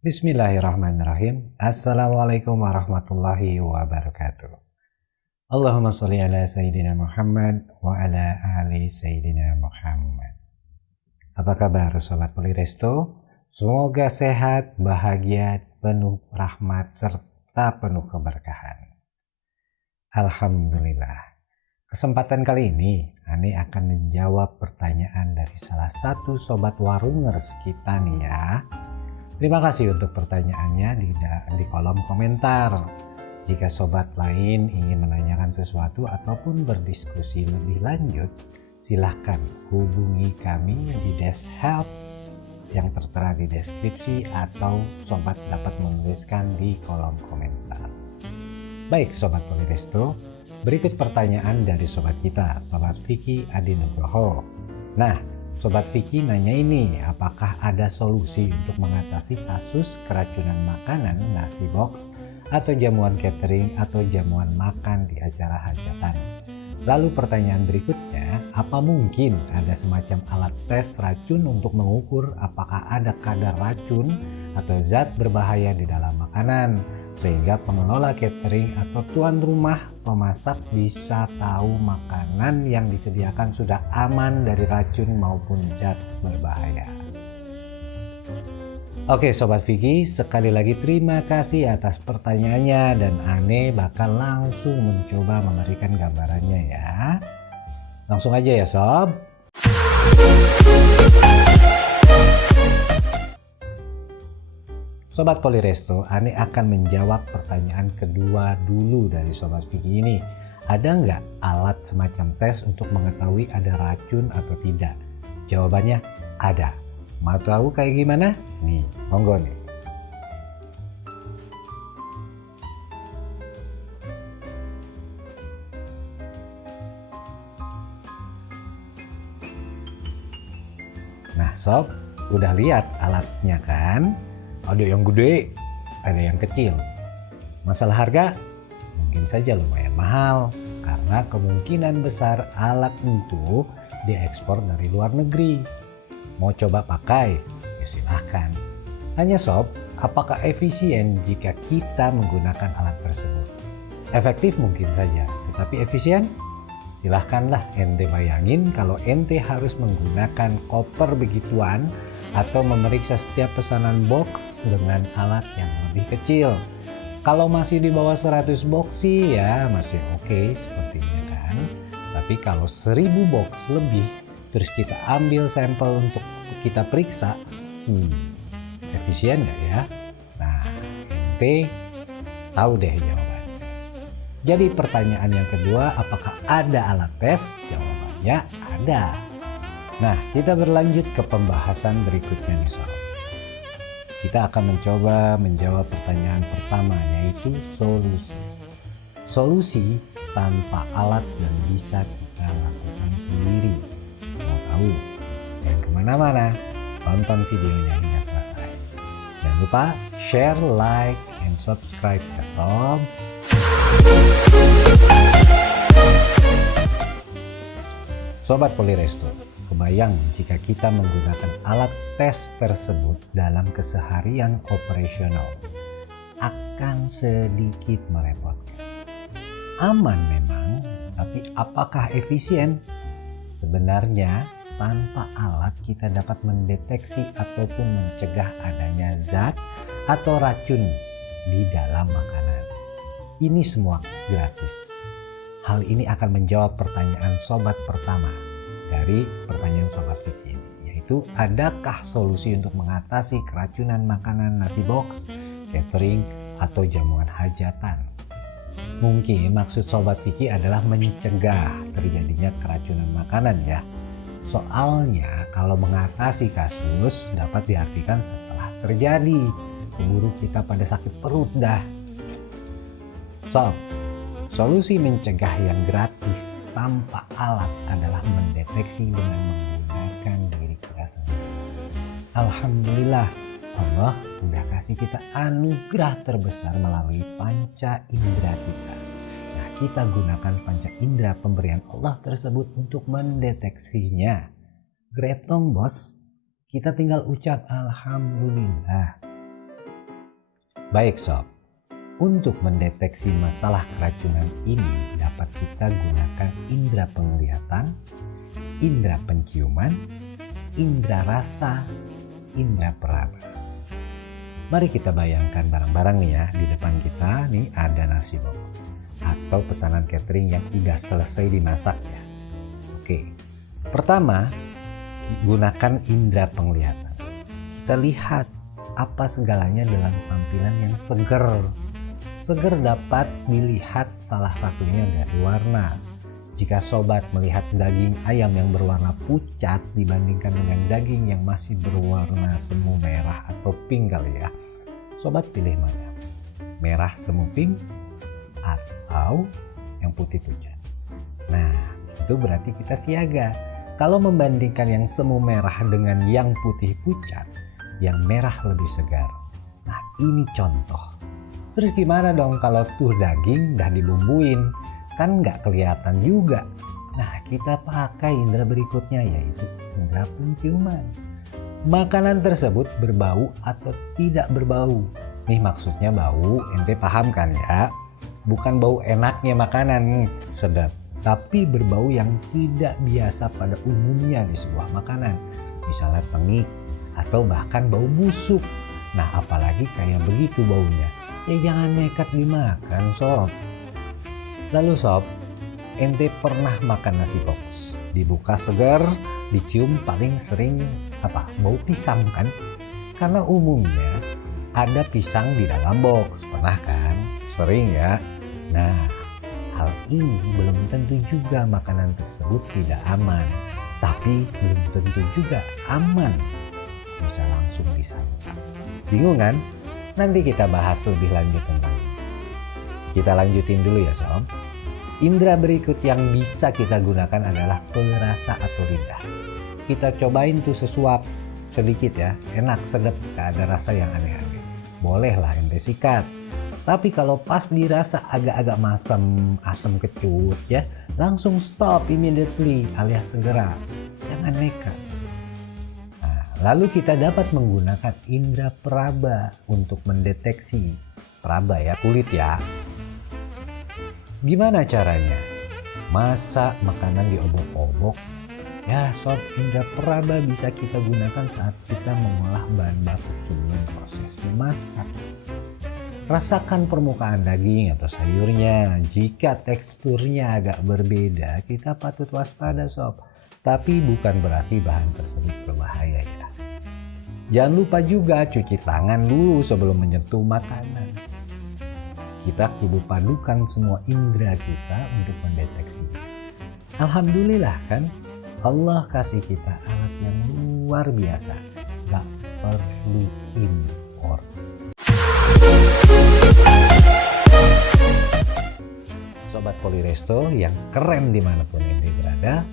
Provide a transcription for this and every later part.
Bismillahirrahmanirrahim. Assalamualaikum warahmatullahi wabarakatuh. Allahumma sholli ala Sayyidina Muhammad wa ala ali Sayyidina Muhammad. Apa kabar Sobat Poliresto? Semoga sehat, bahagia, penuh rahmat, serta penuh keberkahan. Alhamdulillah. Kesempatan kali ini, Ane akan menjawab pertanyaan dari salah satu Sobat Warungers kita nih ya. Terima kasih untuk pertanyaannya di kolom komentar. Jika sobat lain ingin menanyakan sesuatu ataupun berdiskusi lebih lanjut, silahkan hubungi kami di desk help yang tertera di deskripsi atau sobat dapat menuliskan di kolom komentar. Baik Sobat Poliresto, berikut pertanyaan dari sobat kita, Sobat Vicky Adinugroho. Nah, Sobat Vicky nanya ini, apakah ada solusi untuk mengatasi kasus keracunan makanan nasi box atau jamuan catering atau jamuan makan di acara hajatan? Lalu pertanyaan berikutnya, apa mungkin ada semacam alat tes racun untuk mengukur apakah ada kadar racun atau zat berbahaya di dalam makanan, sehingga pengelola catering atau tuan rumah pemasak bisa tahu makanan yang disediakan sudah aman dari racun maupun zat berbahaya. Oke Sobat Vicky, sekali lagi terima kasih atas pertanyaannya dan Ane bakal langsung mencoba memberikan gambarannya ya. Langsung aja ya Sob. Sobat Poliresto, Ane akan menjawab pertanyaan kedua dulu dari Sobat Vicky ini. Ada nggak alat semacam tes untuk mengetahui ada racun atau tidak? Jawabannya ada. Mau tahu kayak gimana? Nih, monggo nih. Nah Sob, udah lihat alatnya kan? Ada yang gede, ada yang kecil. Masalah harga? Mungkin saja lumayan mahal, karena kemungkinan besar alat itu diekspor dari luar negeri. Mau coba pakai? Ya silahkan. Hanya Sob, apakah efisien jika kita menggunakan alat tersebut? Efektif mungkin saja, tetapi efisien? Silahkanlah ente bayangin kalau ente harus menggunakan koper begituan atau memeriksa setiap pesanan box dengan alat yang lebih kecil. Kalau masih di bawah 100 box sih ya masih oke sepertinya kan. Tapi kalau 1000 box lebih terus kita ambil sampel untuk kita periksa, efisien nggak ya? Nah, ente tahu deh jawabannya. Jadi pertanyaan yang kedua, apakah ada alat tes? Jawabannya ada. Nah, kita berlanjut ke pembahasan berikutnya nih Sob. Kita akan mencoba menjawab pertanyaan pertama, yaitu solusi. Solusi tanpa alat yang bisa kita lakukan sendiri. Mau tahu? Jangan kemana-mana, tonton videonya hingga selesai. Jangan lupa share, like, and subscribe ya Sob. Sobat Poliresto, kebayang jika kita menggunakan alat tes tersebut dalam keseharian operasional akan sedikit merepotkan. Aman memang, tapi apakah efisien? Sebenarnya tanpa alat kita dapat mendeteksi ataupun mencegah adanya zat atau racun di dalam makanan. Ini semua gratis. Hal ini akan menjawab pertanyaan sobat pertama dari pertanyaan Sobat Vicky ini, yaitu adakah solusi untuk mengatasi keracunan makanan nasi box, catering, atau jamuan hajatan? Mungkin maksud Sobat Vicky adalah mencegah terjadinya keracunan makanan ya. Soalnya kalau mengatasi kasus dapat diartikan setelah terjadi, keburu kita pada sakit perut dah. Sob, solusi mencegah yang gratis tanpa alat adalah mendeteksi dengan menggunakan diri kita sendiri. Alhamdulillah, Allah udah kasih kita anugerah terbesar melalui panca indera kita. Nah, kita gunakan panca indera pemberian Allah tersebut untuk mendeteksinya. Great dong bos, kita tinggal ucap Alhamdulillah. Baik sob, untuk mendeteksi masalah keracunan ini dapat kita gunakan indera penglihatan, indera penciuman, indera rasa, indera peraba. Mari kita bayangkan barang-barang nih ya, di depan kita nih ada nasi box atau pesanan catering yang udah selesai dimasak ya. Oke, pertama gunakan indera penglihatan. Kita lihat apa segalanya dalam tampilan yang seger. Seger dapat dilihat salah satunya dari warna. Jika sobat melihat daging ayam yang berwarna pucat dibandingkan dengan daging yang masih berwarna semu merah atau pink kali ya, sobat pilih mana? Merah semu pink atau yang putih pucat? Nah, itu berarti kita siaga. Kalau membandingkan yang semu merah dengan yang putih pucat, yang merah lebih segar. Nah, ini contoh. Terus gimana dong kalau tuh daging udah dilumbuin? Kan nggak kelihatan juga. Nah, kita pakai indera berikutnya, yaitu indera penciuman. Makanan tersebut berbau atau tidak berbau. Nih maksudnya bau, ente paham kan ya? Bukan bau enaknya makanan, sedap. Tapi berbau yang tidak biasa pada umumnya di sebuah makanan. Misalnya pengik atau bahkan bau busuk. Nah, apalagi kayak begitu baunya, ya jangan nekat dimakan sob. Lalu sob, ente pernah makan nasi box, dibuka segar, dicium paling sering apa? Bau pisang kan? Karena umumnya ada pisang di dalam box, pernah kan? Sering ya? Nah, hal ini belum tentu juga makanan tersebut tidak aman, tapi belum tentu juga aman. Bisa langsung disantap. Bingung kan? Nanti kita bahas lebih lanjut tentang ini. Kita lanjutin dulu ya sob. Indera berikut yang bisa kita gunakan adalah perasa atau lidah. Kita cobain tuh sesuap sedikit ya, enak, sedap, gak ada rasa yang aneh-aneh. Bolehlah ente sikat. Tapi kalau pas dirasa agak-agak asam kecut ya, langsung stop immediately alias segera. Jangan nekat. Nah, lalu kita dapat menggunakan indera peraba untuk mendeteksi. Peraba ya, kulit ya. Gimana caranya? Masak makanan di obok-obok? Ya sob, indera peraba bisa kita gunakan saat kita mengolah bahan baku sebelum proses memasak. Rasakan permukaan daging atau sayurnya. Jika teksturnya agak berbeda, kita patut waspada sob. Tapi bukan berarti bahan tersebut berbahaya ya. Jangan lupa juga cuci tangan dulu sebelum menyentuh makanan. Kita kudu padukan semua indera kita untuk mendeteksi. Alhamdulillah kan, Allah kasih kita alat yang luar biasa. Gak perlu impor. Sobat Poliresto yang keren dimanapun ente berada,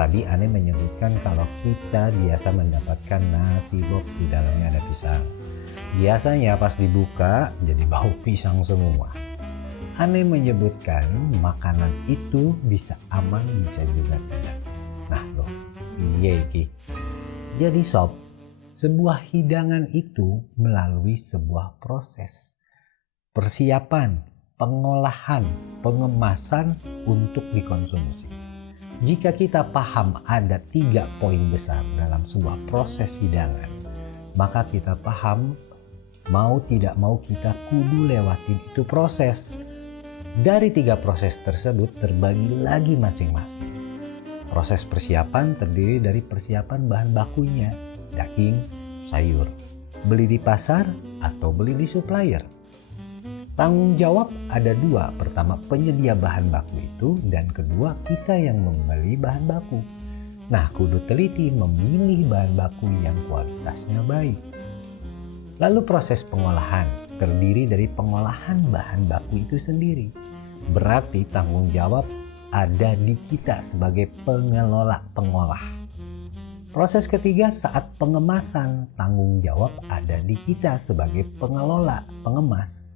tadi Ane menyebutkan kalau kita biasa mendapatkan nasi box di dalamnya ada pisang. Biasanya pas dibuka jadi bau pisang semua. Ane menyebutkan makanan itu bisa aman bisa juga tidak. Nah loh, iya iki. Jadi sob, sebuah hidangan itu melalui sebuah proses. Persiapan, pengolahan, pengemasan untuk dikonsumsi. Jika kita paham ada 3 poin besar dalam sebuah proses hidangan, maka kita paham mau tidak mau kita kudu lewatin itu proses. Dari 3 proses tersebut terbagi lagi masing-masing. Proses persiapan terdiri dari persiapan bahan bakunya, daging, sayur, beli di pasar atau beli di supplier. Tanggung jawab ada 2, pertama penyedia bahan baku itu dan kedua kita yang membeli bahan baku. Nah, kudu teliti memilih bahan baku yang kualitasnya baik. Lalu proses pengolahan terdiri dari pengolahan bahan baku itu sendiri. Berarti tanggung jawab ada di kita sebagai pengelola pengolah. Proses ketiga saat pengemasan, tanggung jawab ada di kita sebagai pengelola pengemas.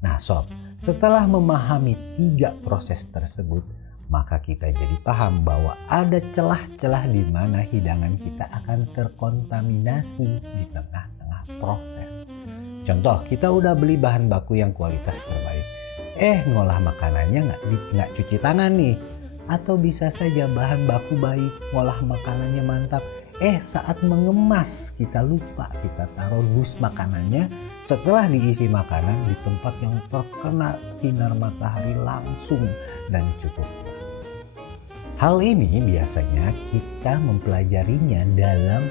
Nah sob, setelah memahami 3 proses tersebut, maka kita jadi paham bahwa ada celah-celah di mana hidangan kita akan terkontaminasi di tengah-tengah proses. Contoh, kita udah beli bahan baku yang kualitas terbaik. Ngolah makanannya nggak cuci tangan nih. Atau bisa saja bahan baku baik, ngolah makanannya mantap. Saat mengemas kita lupa kita taruh dus makanannya setelah diisi makanan di tempat yang terkena sinar matahari langsung dan cukup. Hal ini biasanya kita mempelajarinya dalam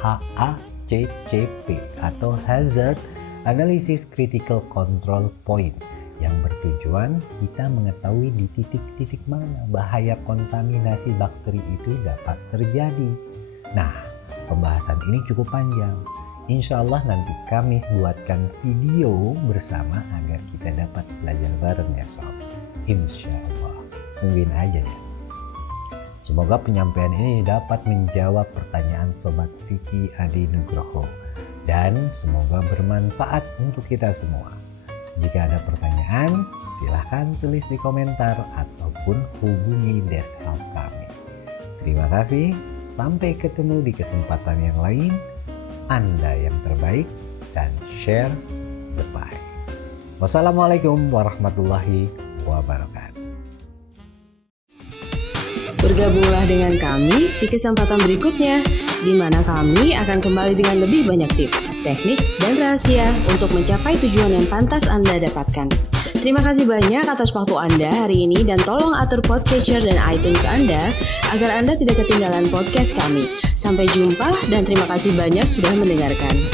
HACCP atau Hazard Analysis Critical Control Point yang bertujuan kita mengetahui di titik-titik mana bahaya kontaminasi bakteri itu dapat terjadi. Nah, pembahasan ini cukup panjang. Insya Allah nanti kami buatkan video bersama agar kita dapat belajar bareng ya sob. Insya Allah. Tungguin aja ya. Semoga penyampaian ini dapat menjawab pertanyaan Sobat Vicky Adi Nugroho. Dan semoga bermanfaat untuk kita semua. Jika ada pertanyaan, silahkan tulis di komentar ataupun hubungi desk help kami. Terima kasih, sampai ketemu di kesempatan yang lain. Anda yang terbaik dan share the pie. Wassalamualaikum warahmatullahi wabarakatuh. Bergabunglah dengan kami di kesempatan berikutnya, di mana kami akan kembali dengan lebih banyak tips, teknik, dan rahasia untuk mencapai tujuan yang pantas Anda dapatkan. Terima kasih banyak atas waktu Anda hari ini dan tolong atur Podcatcher dan iTunes Anda agar Anda tidak ketinggalan podcast kami. Sampai jumpa dan terima kasih banyak sudah mendengarkan.